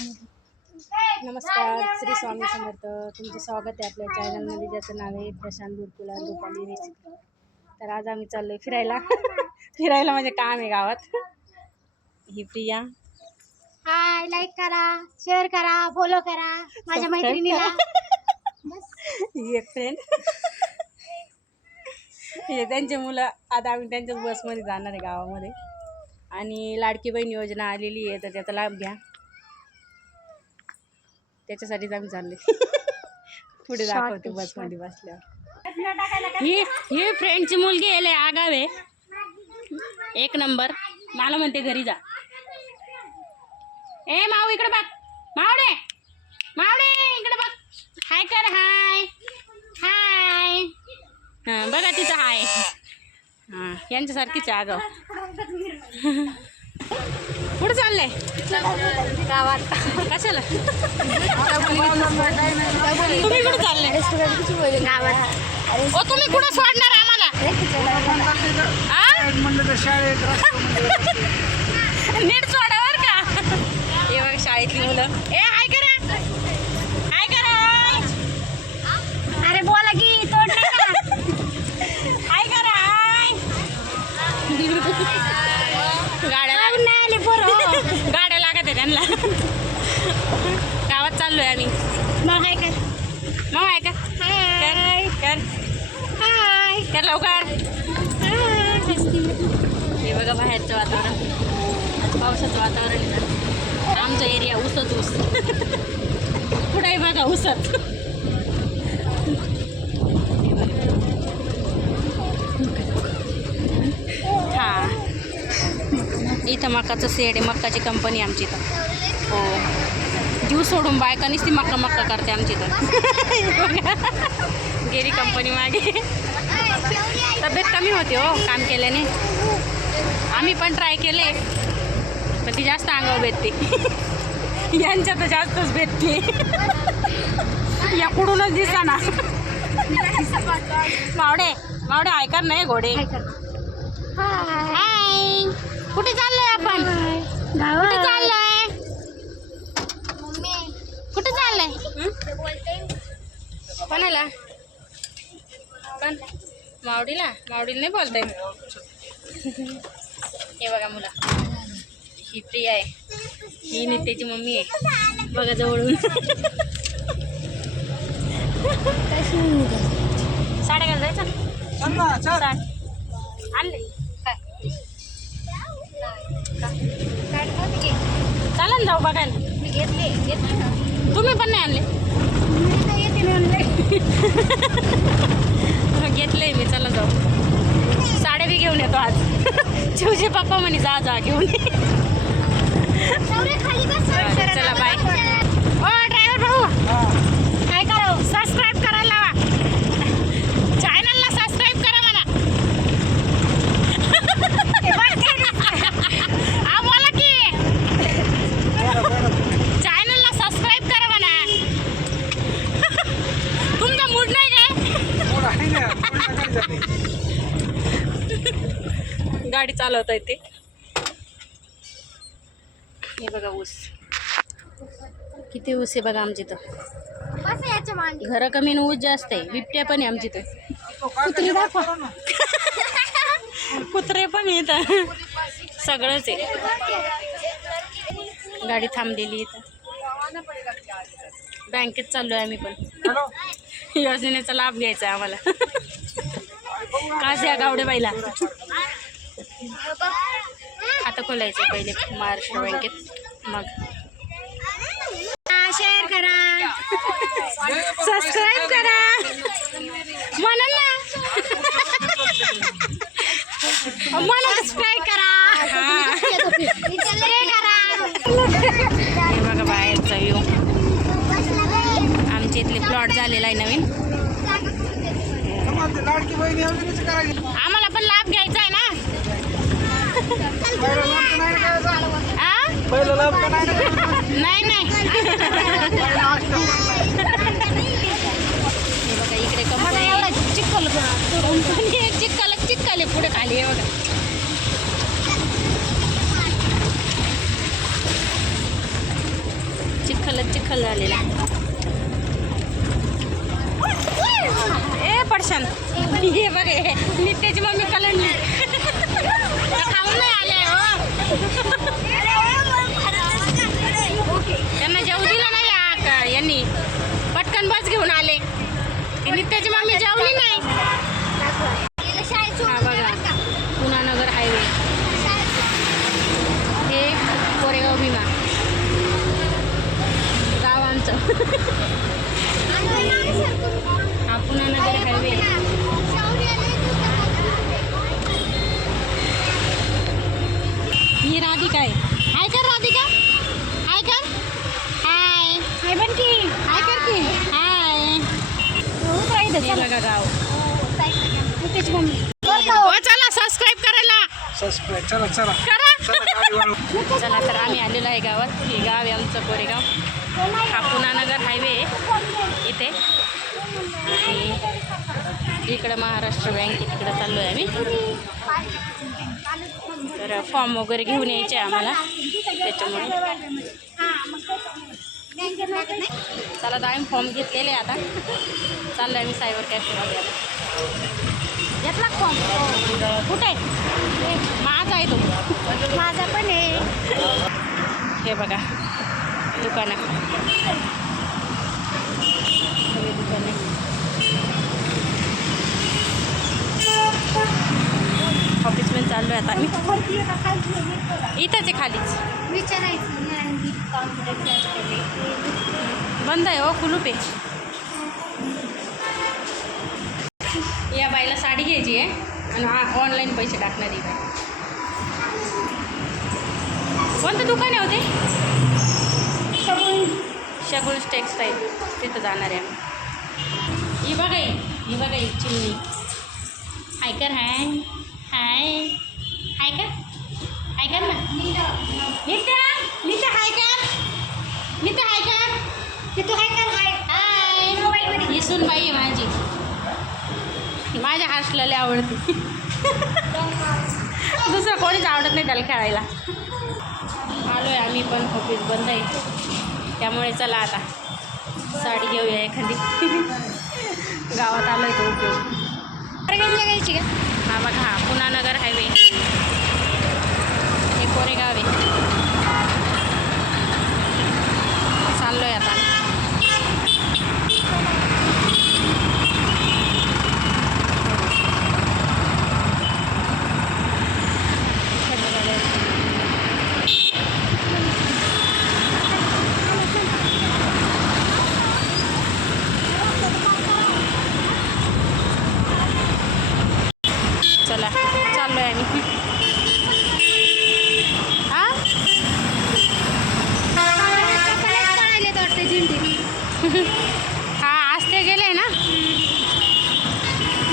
नमस्कार श्री स्वामी समर्थ. तुमचं स्वागत आहे आपल्या चॅनलमध्ये ज्याचं नाव आहे प्रशांत बुरकुला रुपाली रेसिपी तर आज आम्ही चाललो आहे फिरायला. फिरायला म्हणजे काम आहे गावात. ही प्रिया. हाय लाईक करा शेअर करा फॉलो करा. माझ्या मैत्रिणीला. ही एक फ्रेंड हे त्यांचे मुलं आता आम्ही त्यांच्याच बसमध्ये जाणार आहे गावामध्ये. आणि लाडकी बहीण योजना आलेली आहे तर त्याचा लाभ घ्या. त्याच्यासाठीच आम्ही चालले पुढे दाखवते बसमध्ये बसल्यावर. ही ही फ्रेंडची मुलगी लय आगाव आहे. एक नंबर. मला म्हणते घरी जा. ए माऊ इकडे बघ. मावडे मावडे इकडे बघ. हाय कर हाय हाय हां बघा तिचं हाय हां यांच्यासारखीच आगाव. कुठं गावात. कशाला? तुम्ही कुठं चालले? गावात. ओ तुम्ही कुठं सोडणार आम्हाला? नीट सोडावर का. हे बघ शाळेतली मुलं. ए हाय आहे त्यांना गावात चाललोय आम्ही. मग काय कर मग आहे का? हाय. कर. हाय. कर लवकर. हे बघा बाहेरचं वातावरण. पावसाचं वातावरण आहे आमचा एरिया उसत ऊस. पुढे बघा उसत हा इथं मकाचं सेड आहे मक्काची कंपनी आमची इथं. हो. जीव सोडून बायका ती मक्का मक्का करते आमची इथं. गेली कंपनी मागे. तब्येत कमी होते हो काम केल्याने. आम्ही पण ट्राय केले. पण ती जास्त अंगावर भेटते. यांच्या तर जास्तच भेटते. याकडूनच दिसा ना मावडे मावडे ऐका नाही घोडे. हाय कुठे चाललोय आपण? कुठे चाललोय? कुठे चाललंय? कोणाला? पण मावडीला मावडीला नाही बोलताय? हे बघा मुला. ही प्रिया आहे. ही नित्याची मम्मी आहे. बघा जवळून. साड्या घाल जायचं आणले. चालेल ना जाऊ बघायला. मी घेतले घेतले ना. तुम्ही पण नाही आणले? मी येते मी आणले. घेतलंय मी चला जाऊ. साड्या बी घेऊन येतो आज. शिवजी पप्पा म्हणे जा जा घेऊन चला बाय ओ ड्रायव्हर भाऊ. काय करा सबस्क्राईब करायला लावा चॅनलला सबस्क्राईब करा म्हणा हा बोला की चॅनलला सबस्क्राईब करा म्हणा तुमचा मूड नाही काय गाडी चालवता येते हे बघा ऊस. किती ऊस आहे बघा आमच्या इथं. बस याच्या मांडी घरं कमी ऊस जास्त आहे. बिबट्या पण आहे आमच्या इथं. कुत्री दाखवा. कुत्रे पण येत सगळंच आहे. गाडी थांबलेली इथं. बँकेत चाललो आहे आम्ही पण. योजनेचा लाभ घ्यायचा आहे आम्हाला. कास या गावडेबाईला खातं खोलायचं पहिले महाराष्ट्र बँकेत. मग. शेअर करा. सबस्क्राईब करा. म्हणा ना. म्हणा सबस्क्राईब करा. स्प्रे करा. हे बघा बाहेरचा आमच्या इथले प्लॉट झालेला आहे नवीन. आम्हाला पण लाभ घ्यायचा आहे ना. नाही नाही बघा इकडे कंपनी एवढा चिखल चिखल चिखल पुढे खाली आहे बघा चिखल चिखल झालेला ए पडशान. हे बघ नित्याची मम्मी कलंडली. नाही आले हो त्यांना जेवू दिलं नाही या का- यांनी? पटकन बस घेऊन आले. ती नित्याची मम्मी जेवली नाही हा बघा पुनानगर हायवे हे कोरेगाव भीमा गाव आमचं हा पुनानगर हायवे ही राधिका आहे. हाय कर राधिका. हाय कर. हाय. हाय पण की हाय कर की. हाय. हे बघा गाव. मम्मी. हो चला सबस्क्राईब करायला. सबस्क्राईब चला चला. करा. चला गाडी वळू. चला तर आम्ही आलेलो आहे गावात. हे गाव आहे आमचं कोरेगाव. हा पुनानगर हायवे आहे. इथे. आणि इकडं महाराष्ट्र बँक तिकडं चाललो आहे आम्ही तर फॉर्म वगैरे घेऊन यायचे आहे आम्हाला. त्याच्यामुळे. चला तर आम्ही फॉर्म घेतलेले आहे आता. चाललो आहे आम्ही सायबर कॅफेमध्ये आता. घेतला फॉर्म? कुठे? आहे माझा आहे तो. माझा पण आहे. हे बघा दुकानं. दुकानं ऑफिसमध्ये चाललो आहे आता. इथंच आहे खालीच. बंद आहे हो कुलूप आहे. या बाईला साडी घ्यायची आहे आणि ऑनलाईन पैसे टाकणार आहे. बाई कोणतं दुकान आहे होते शगुन्स टेक्सटाईल तिथं जाणार आहे ही बघा ही ही बघा ही चिमणी. हाय कर हाय. हाय. हाय कर हाय कर ना. नित्या नित्या हाय कर. नित्या हाय कर. ते तू हाय कर. हाय हाय ही सुनबाई आहे माझी. माझ्या हार्सला लय आवडते. दुसरं कोणीच आवडत नाही त्याला खेळायला. आलो आहे आम्ही पण ऑफिस बंद आहे. त्यामुळे चला आता. साडी घेऊया एखादी. गावात आलो आहे तो उपयोग. घ्यायची का? हा बघा हा पुनानगर हायवे. हे कोरेगाव आहे चाललो आहे आता चला चाललो आहे आम्ही हा पळाले वाटते झेंडी हा आज ते गेले ना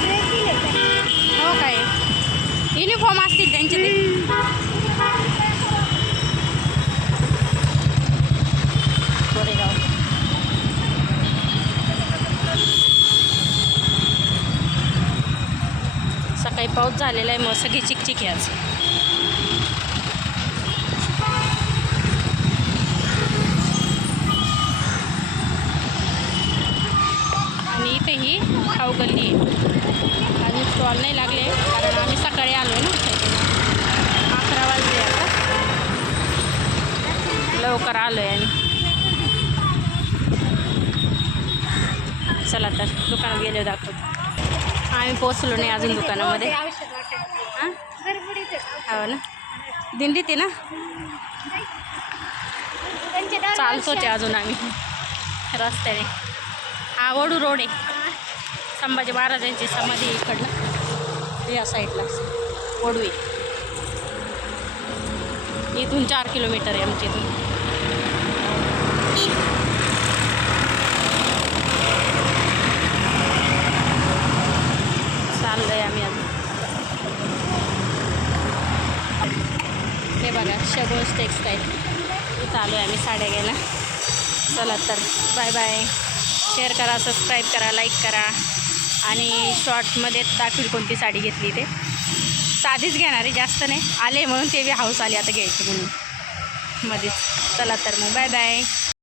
ड्रेस दिले हो काय युनिफॉर्म असतील त्यांचे ते कोरेगाव सकाळी पाऊस झालेला आहे मग सगळी चिकचिक आहे आज. आणि इथे ही खाऊ गल्ली आहे. आणि स्टॉल नाही लागले कारण आम्ही सकाळी आलो आहे ना अकरा वाजले आता. लवकर आलो आहे आणि चला तर दुकानात गेले दाखवतो. आम्ही पोचलो नाही अजून दुकानामध्ये. हो? ना? दिंडीत आहे ना? त्यांचे ते अजून आम्ही. रस्त्याने. हा वडू रोड आहे. संभाजी महाराजांची समाधी आहे इकडनं. या साईडला. वडू आहे. इथून चार किलोमीटर आहे आमच्या इथून. चाललोय आम्ही अजून. हे बघा शगोस टेक्सटाईल इथं आलो आहे आम्ही साड्या घ्यायला. चला तर बाय बाय शेअर करा सबस्क्राईब करा लाईक करा. आणि शॉर्टमध्ये दाखवील कोणती साडी घेतली ते. साधीच घेणार आहे जास्त नाही. आले म्हणून ते बी हाऊस आली आता घ्यायची म्हणून. मध्येच. चला तर मग बाय बाय